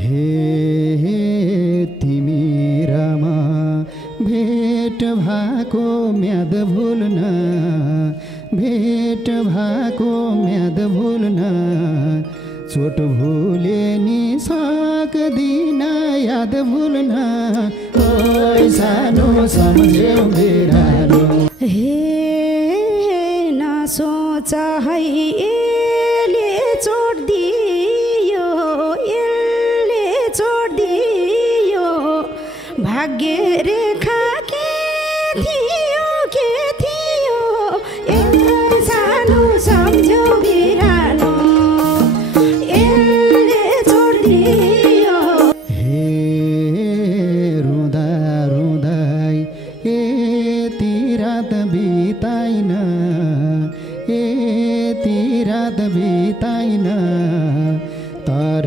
हे तिमी रामा भेट भएको म्याद भुल्न भेट भएको म्याद भुल्न चोट भुले नि सक्दिन याद भुल्न ओइ सानो सम्झ्यौ बिरालो हे नसोच है यसले चोट दियो यसले चोट दियो भाग्य रेखा के थियो यसलाई सानो सम्झ्यौ बिरालो यसले चोट दियो हे रुँदा रुँदै यति रात बिताइन यति रात बिताइन तर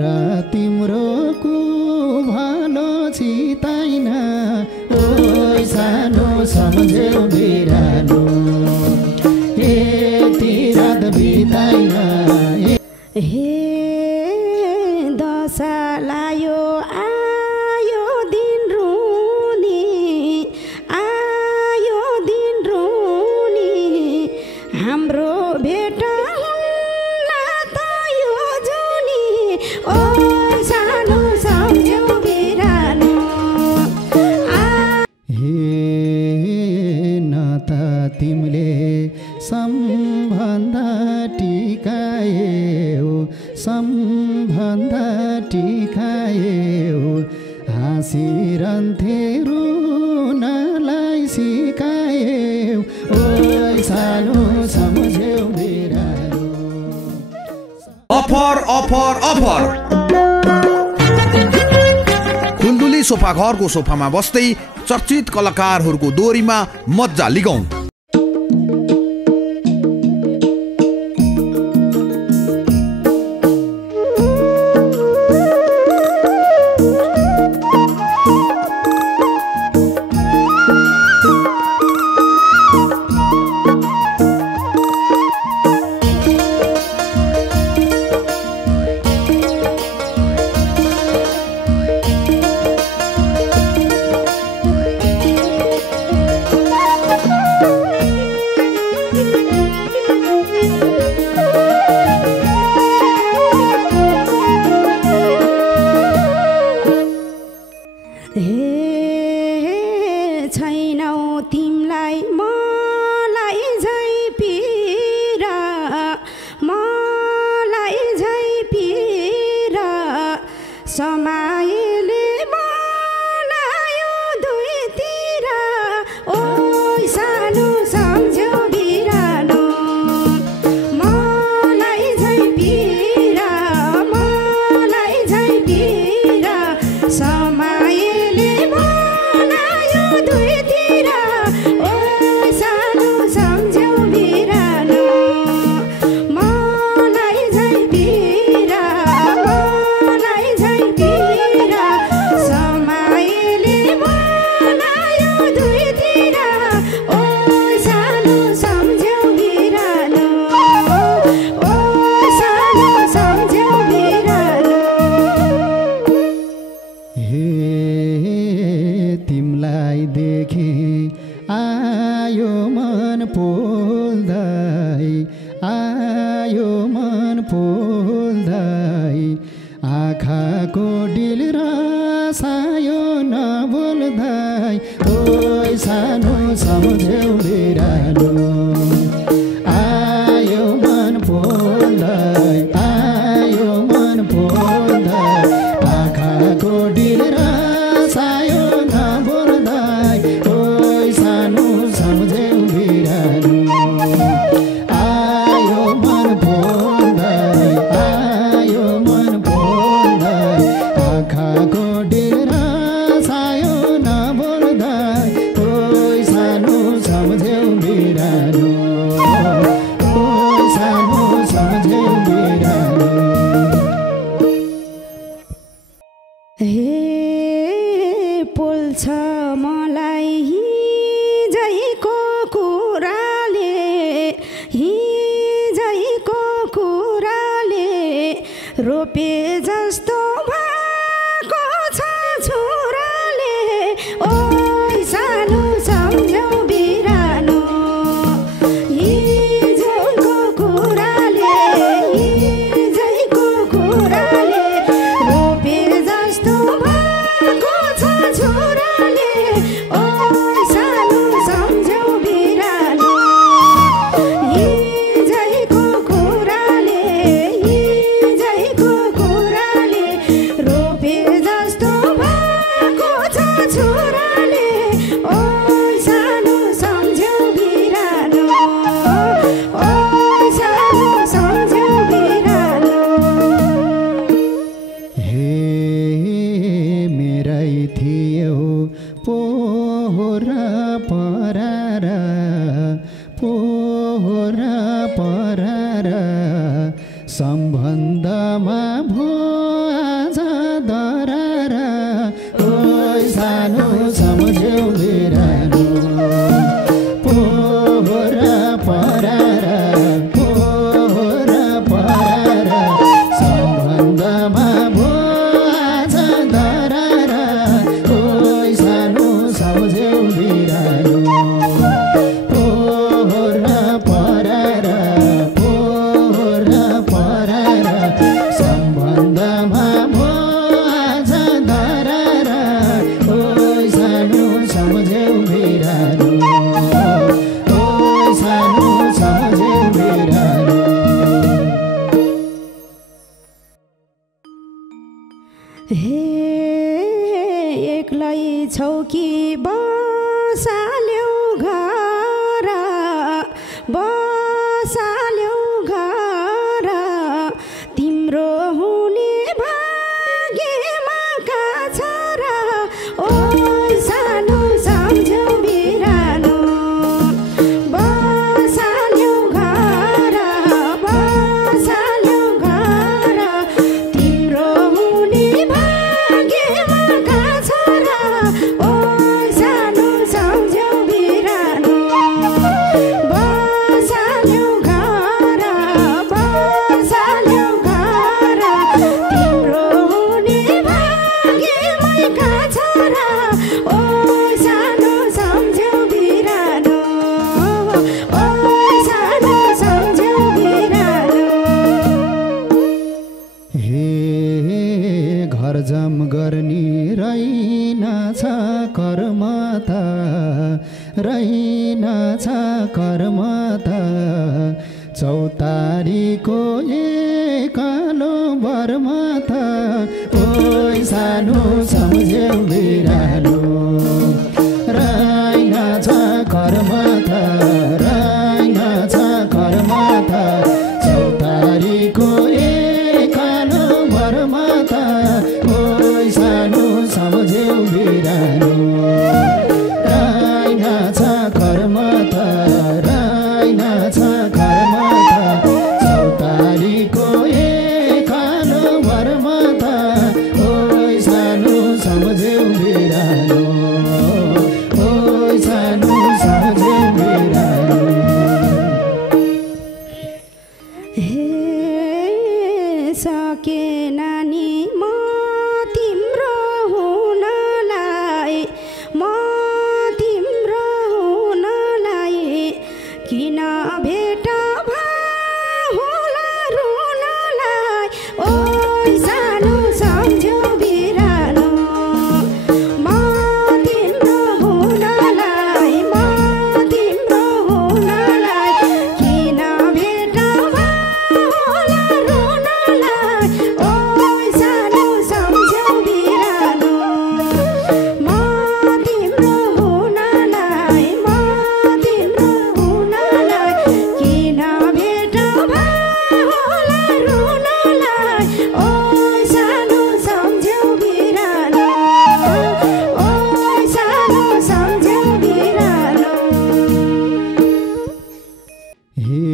तिम्रो कुभालो छिताइन ओइ सानो सम्झ्यौ बिरालो यति रात बिताइन हे दशा लायो आयो दिन रुनी आयो दिन रुनी हाम्रो भेट हुन्ला त यो जुनी ओइ सानो सम्झ्यौ बिरालो हे न त तिमीले सम्बन्ध टिकायौ हाँसिरहन्थे रुनलाई सिकायौ ओइ सानो सम्झ्यौ बिरालो अफर अफर अफर कुन्दुली सोफा घरको सोफामा बस्दै चर्चित कलाकारहरूको दोहोरीमा मज्जा लिगौं। छैनौ तिमलाई मलाई झै पिरा समाइले बनायो दुईतिर ओइ सानो सम्झ्यौ बिरालो मलाई झै पिरा समाइले बनायो दुईतिर ओइ सानो सम्झ्यौ बिरालो मलाई झै पिरा समाइले बनायो दुईतिर ओइ सानो सम्झ्यौ बिरालो ओइ सानो सम्झ्यौ बिरालो हे तिमलाई देखे आयो मन पोल्दै आँखाको डिल रसायो नबोल्दै ओइ सानो सम्झ्यौ बिरालो आयो मन पोल्दै आँखाको डिल रसायो नबोल्दै ओइ सानो सम्झ्यौ बिरालो आयो मन पोल्दै आँखाको डिल रसायो नबोल्दै ओइ सानो सम्झ्यौ बिरालो ओइ सानो सम्झ्यौ बिरालो हे पोल्छ मलाई हिजैको कुराले रोपे जस्तो हे एक्लै छौ कि बसाल्यौ घर बसाल्यौ घर तिम्रो हुने भाग्यमा का छ र ओ सानो सम्झौ बिरानो बसाल्यौ घर बसाल्यौ घर तिम्रो हुने भाग्यमा का छ र ओ सानो सम्झौ बिरानो बसाल्यौ घर बसाल्यौ घर तिम्रो हुने भाग्यमा का छ र ओ सानो सम्झौ बिरानो ओ सानो सम्झौ बिरानो हे घर जम गर्ने रहेनछ कर्म त रहेनछ कर्म त चौतारीको कालो बर्म त ओइ सानो सम्झ्यौ बिरालो रहेनछ कर्म त रहेनछ कर्म त चौतारीको कालो बर्म त ओइ सानो सम्झ्यौ बिरालो रहेनछ कर्म त रहेनछ कर्म त चौतारीको कालो बर्म त ओइ सानो सम्झ्यौ बिरालो ओइ सानो सम्झ्यौ बिरालो हे सकेन नि म तिम्रो हुनलाई म तिम्रो हुनलाई किन भेट होला रुनलाई ओइ सानो सम्झौ बिरानो म तिम्रो हुनलाई म तिम्रो हुनलाई किन भेट होला रुनलाई ओइ सानो सम्झौ बिरानो म तिम्रो हुनलाई म तिम्रो हुनलाई किन भेट होला रुनलाई ओइ सानो सम्झौ बिरानो ओइ सानो सम्झौ बिरानो हे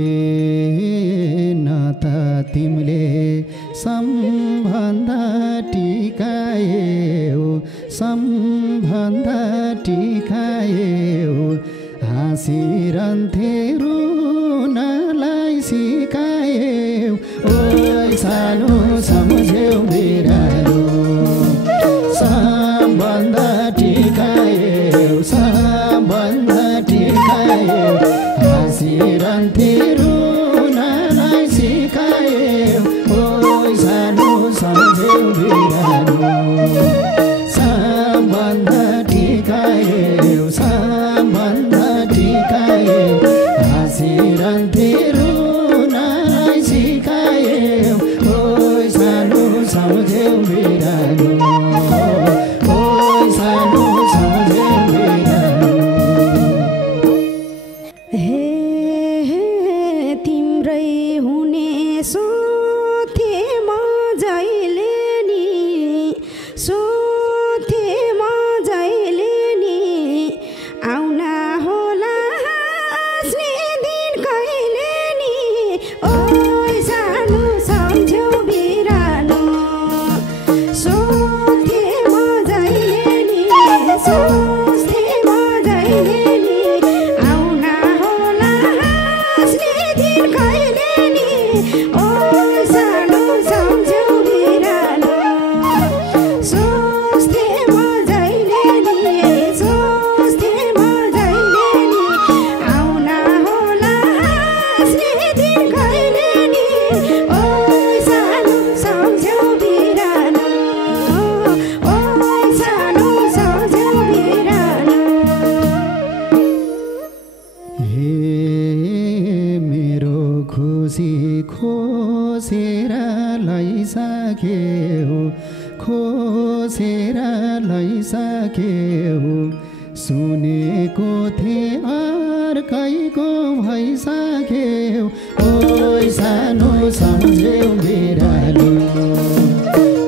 न त तिमीले सम्बन्ध टिकायौ सम्बन्ध टिकायौ हाँसिरहन्थे रुनलाई सिकायौ ओइ सानो सम्झ्यौ बिरालो सम्बन्ध टिकायौ सम्बन्ध टिकायौ हाँसिरहन्थे रुनलाई सिकायौ ओइ सानो सम्झ्यौ बिरालो सम्बन्ध टिकायौ सम्बन्ध टिकायौ हाँसिरहन्थे रुनलाई सिकायौ ओइ सानो सम्झ्यौ बिरालो ओइ सानो सम्झ्यौ बिरालो हे तिम्रै हुने सोथे म जहिले नि सोथे म जहिले नि आउना होला हाँस्ने दिन कहिले नि ओइ सानो सम्झौ बिरानो सोथे खोसेर लैसक्यौ सुनेको थिए अर्कैको भइसक्यौ ओइ सानो सम्झ्यौ बिरालो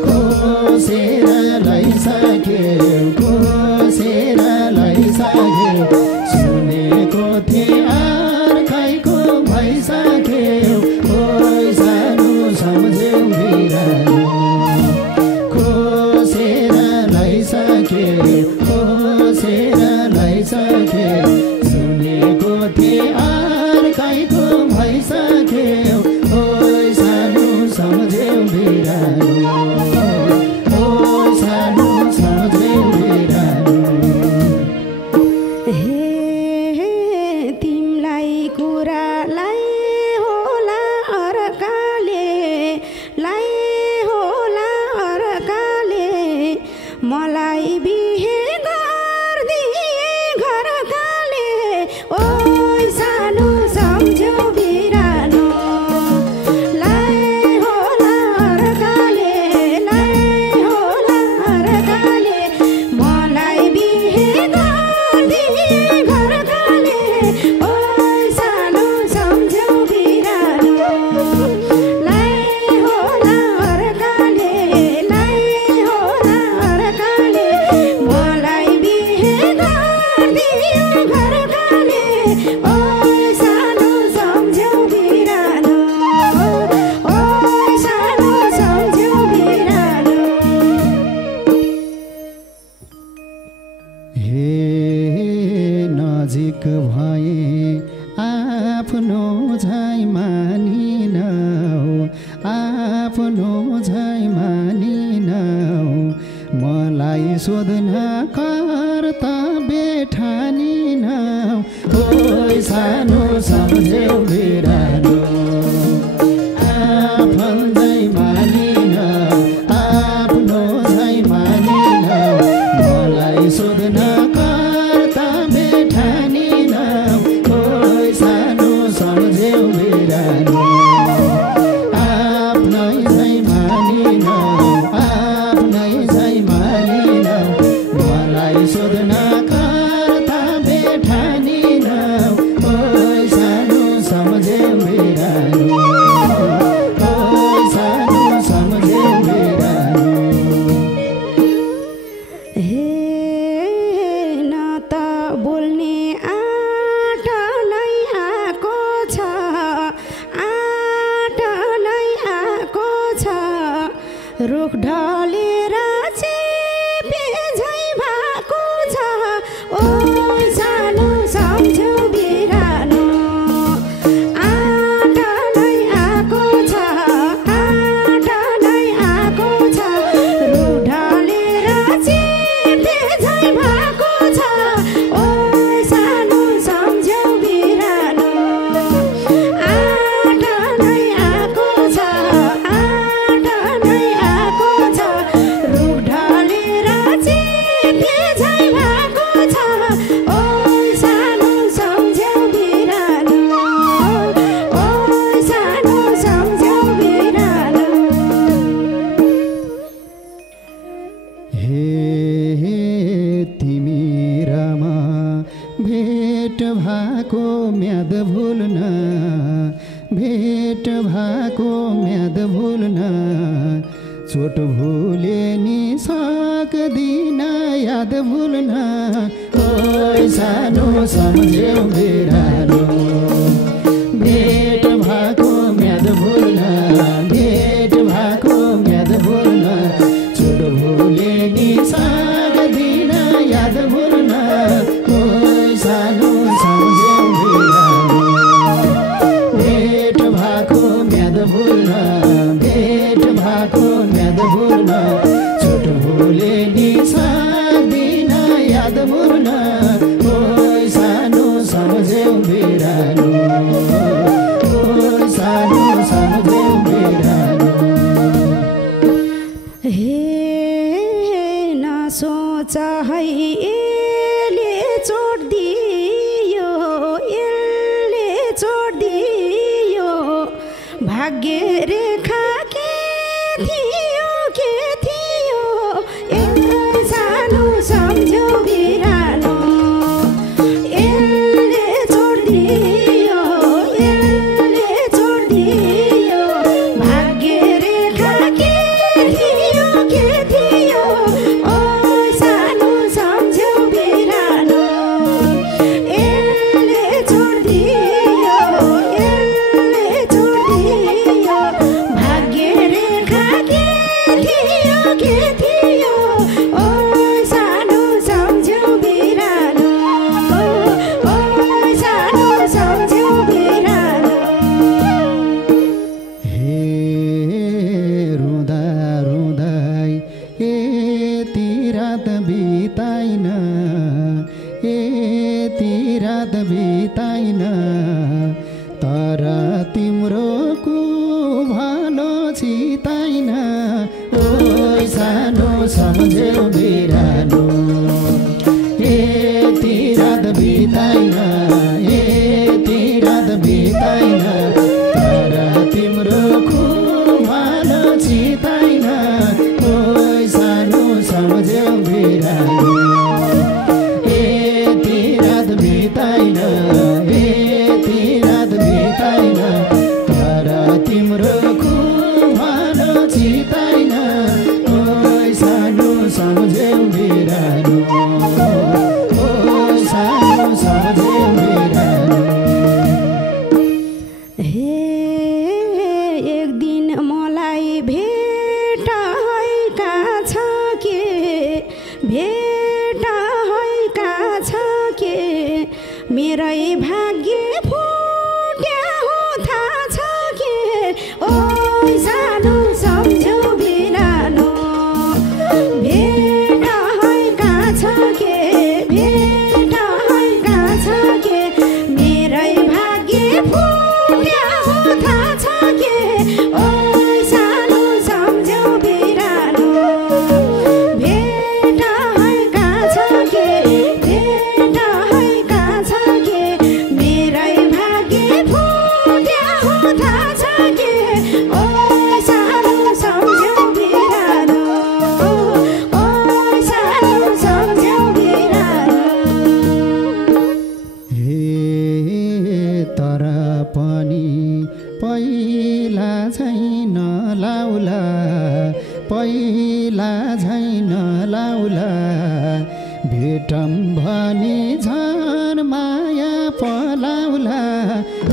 खोसेर लैसक्यौ खोसेर लैसक्यौ सुनेको थिए अर्कैको भइसक्यौ ओइ सानो सम्झ्यौ बिरालो खोसेर लैसक्यौ खोसेर लैसक्यौ सुनेको थिए अर्कैको भइसक्यौ ओइ सानो सम्झ्यौ बिरालो ओइ सानो सम्झ्यौ बिरालो हे तिमलाई कुरालाई होला अर्काले लाई होला अर्काले मलाई बिहे गर्दिए घरकाले ओइ सानो सम्झ्यौ बिरालो लाई होला अर्काले लाई होला अर्काले मलाई बिहे गर्दिए घरकाले ओइ सानो सम्झ्यौ बिरालो लाई होला अर्काले लाई होला अर्काले मलाई बिहे गर्दिए घरकाले ओइ सानो सम्झ्यौ बिरालो ओइ सानो सम्झ्यौ बिरालो हे नजिक भए आफ्नो झै मानिनौ आफ्नो झै मानिनौ मलाई सोध्न कर्तव्य ठानिनौ ओइ सानो सम्झ्यौ बिरालो आफन्दै मानिनौ आफ्नो झै मानिनौ मलाई सोध्न कर्तव्य ठानिनौ ओइ सानो सम्झ्यौ बिरालो आफ्नै झै मानिनौ आफ्नै झै मानिनौ मलाई सोध्न कर्तव्य ठानिनौ ओइ सानो सम्झ्यौ बिरालो ओइ सानो सम्झ्यौ बिरालो हे न त बोल्ने आँट नै आएको छ आँट नै आएको छ रुख ढलेर चेपे झै भएको छ ओइ सानो सम्झ्यौ बिरालो आँट नै आएको छ आँट नै आएको छ रुख ढलेर चेपे झै भएको छ ओइ सानो सम्झ्यौ बिरालो आँट नै आएको छ आँट नै आएको छ रुख ढलेर चेपे झै भएको छ ओइ सानो सम्झ्यौ बिरालो ओइ सानो सम्झ्यौ बिरालो हे तिमी र म भेट भएको म्याद भुल्न भेट भएको म्याद भुल्न चोट भुले नि सक्दिन याद भुल्न ओइ सानो सम्झ्यौ बिरालो भेट भएको म्याद भुल्न भेट भएको म्याद भुल्न चोट भुले नि सक्दिन याद भुल्न ओइ सानो सम्झ्यौ बिरालो भेट भएको म्याद भुल्न भेट भएको म्याद भुल्न चोट भुले नि सक्दिन याद भुल्न ओइ सानो सम्झ्यौ बिरालो ओइ सानो सम्झ्यौ बिरालो हे नसोच है यसले चोट दियो यसले चोट दियो भाग्य रेखा के थियो रात बिताइन यति रात बिताइन तर तिम्रो भालो छिताइन ओ सानो सम्झेउ बिरानो यति रात बिताइन यति रात बिताइन तर तिम्रो भालो छिताइन ओ सानो सम्झेउ बिरानो यति रात बिताइन यति रात बिताइन तर तिम्रो भालो छिताइन ओ सानो सम्झेउ बिरानो ओ सानो सम्झेउ बिरानो। हे एक दिन मलाई भेट भएका छ के भेट भएका छ के मेरै भाग्य फुट्या हो थाहा छ के ओ सानो सम्झेउ बिरानो भेट भएका छ के भेट भएका छ के मेरै भाग्य फुट्या हो थाहा छ के ओ सानो सम्झेउ बिरानो भेट भएका छ के भेट भएका छ के मेरै भाग्य फुट्या हो थाहा छ के ओ सानो सम्झेउ बिरानो ओ सानो सम्झेउ बिरानो। हे तर पनि पहिला छैन लाउला पहिला छैन लाउला भेटौँ भने झन् माया पलाउला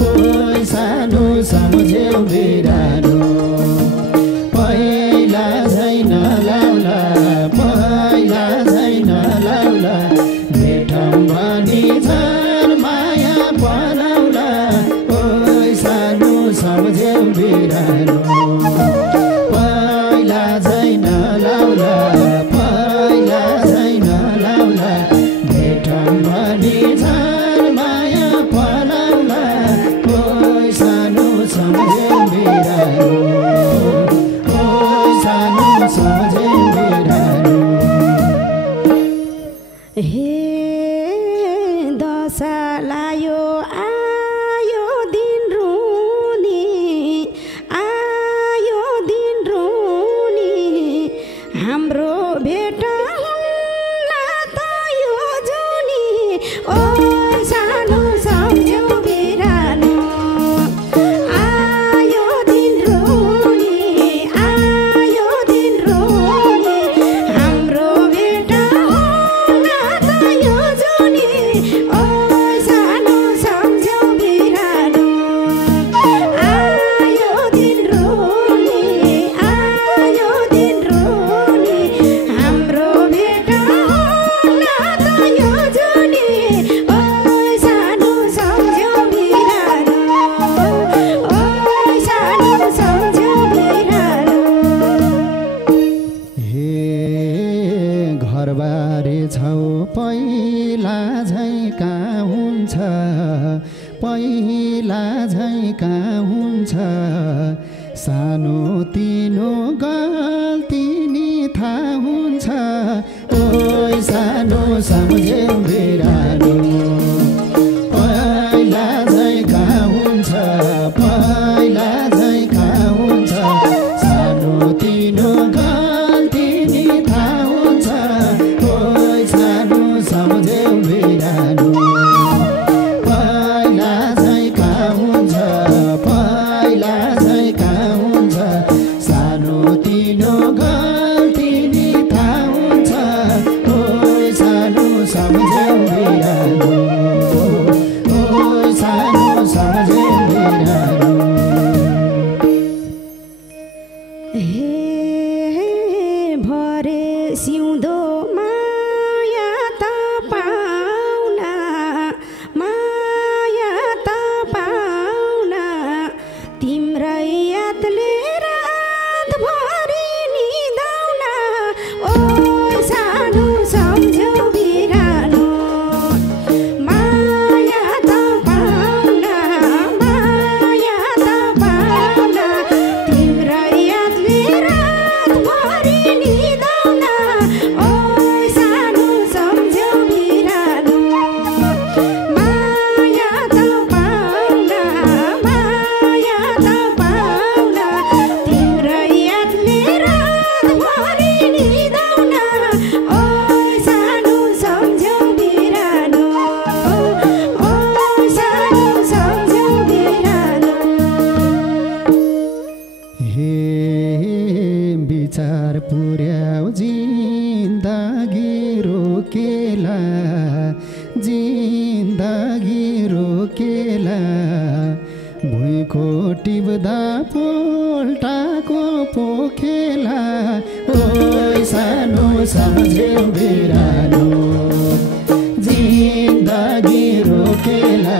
ओ सानो सम्झेउ बिरानो पहिला छैन लाउला पहिला छैन लाउला भेटौँ भने झन् माया पलाउला ओ सानो सम्झेउ बिरानो पहिला छैन लाउला पहिला छैन लाउला भेटौँ भने झन् माया पलाउला ओ सानो सम्झेउ बिरानो ओ सानो सम्झेउ बिरानो। हे दशा लायो आयो दिन रुनी आयो दिन रुनी हाम्रो भेट हुन्न त यो जुनी ओ सानो सम्झेउ बिरानो आयो दिन रुनी आयो दिन रुनी हाम्रो भेट हुन्न त यो जुनी ओ सानो सम्झेउ बिरानो आयो दिन रुनी आयो दिन रुनी हाम्रो भेट हुन्न त यो जुनी ओ सानो सम्झेउ बिरानो ओ सानो सम्झेउ बिरानो। हे घरबारे छौ पहिला झैँ कहाँ हुन्छ पहिला झैँ कहाँ हुन्छ सानो तिनो गल्ती नि थाहा हुन्छ ओ सानो सम्झेउ बिरानो पहिला झैँ कहाँ हुन्छ पहिला झैँ कहाँ हुन्छ सानो तिनो गल्ती नि थाहा हुन्छ ओ सानो सम्झेउ बिरानो पहिला झैँ कहाँ हुन्छ पहिला झैँ कहाँ हुन्छ सानो तिनो गल्ती नि थाहा हुन्छ ओ सानो सम्झेउ बिरानो ओ सानो सम्झेउ बिरानो। हे भरे सिउँदो माया त पाउना माया त पाउना तिम्रै यादले रातभरि निदाउना ओ सानो टिप्दा पोल्टाको पोखेला ओइ सानो सम्झ्यौ बिरालो जिन्दगी रोकेला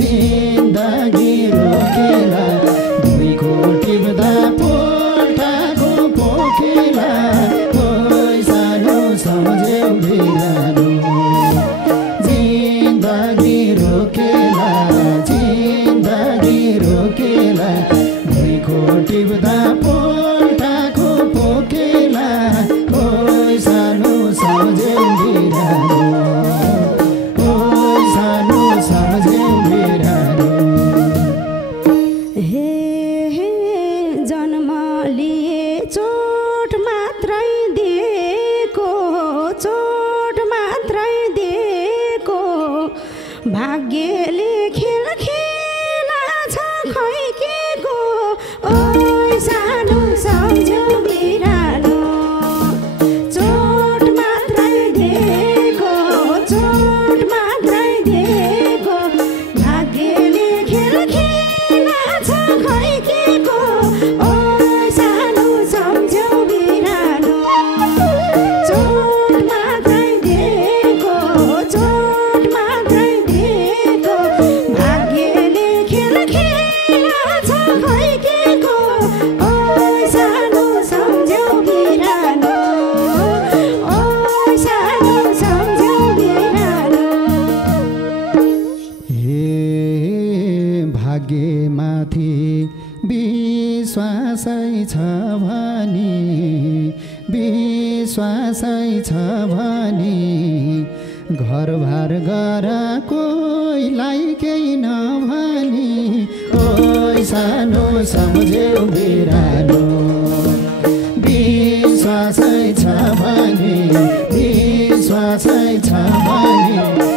जिन्दगी रोकेला दुईको टिप्दा पोल्टाको पोखेला ओइ सानो सम्झ्यौ बिरालो जिन्दगी रोकेला जिन्दगी रोकेला दुईको टिप्दा पोल्टाको पोखेला ओइ सानो सम्झ्यौ बिरालो ओइ सानो सम्झ्यौ बिरालो हे हे जन्म लिए चोट मात्रै दिएको चोट मात्रै दिएको भाग्यले खेल खेला छ खै के को ओइ सानो सम्झ्यौ बिरालो चोट मात्रै दिएको चोट मात्रै दिएको भाग्यले खेल खेला छ खै के को ओइ सानो सम्झ्यौ बिरालो चोट मात्रै दिएको चोट मात्रै दिएको भाग्यले खेल खेला छ खै के को ओइ सानो सम्झ्यौ बिरालो ओइ सानो सम्झ्यौ बिरालो हे भाग्यमाथि विश्वासै छ भने विश्वासै छ भने घरबार गर कोहीलाई केही नभनी ओइ सानो सम्झ्यौ बिरालो विश्वासै छ भने विश्वासै छ भने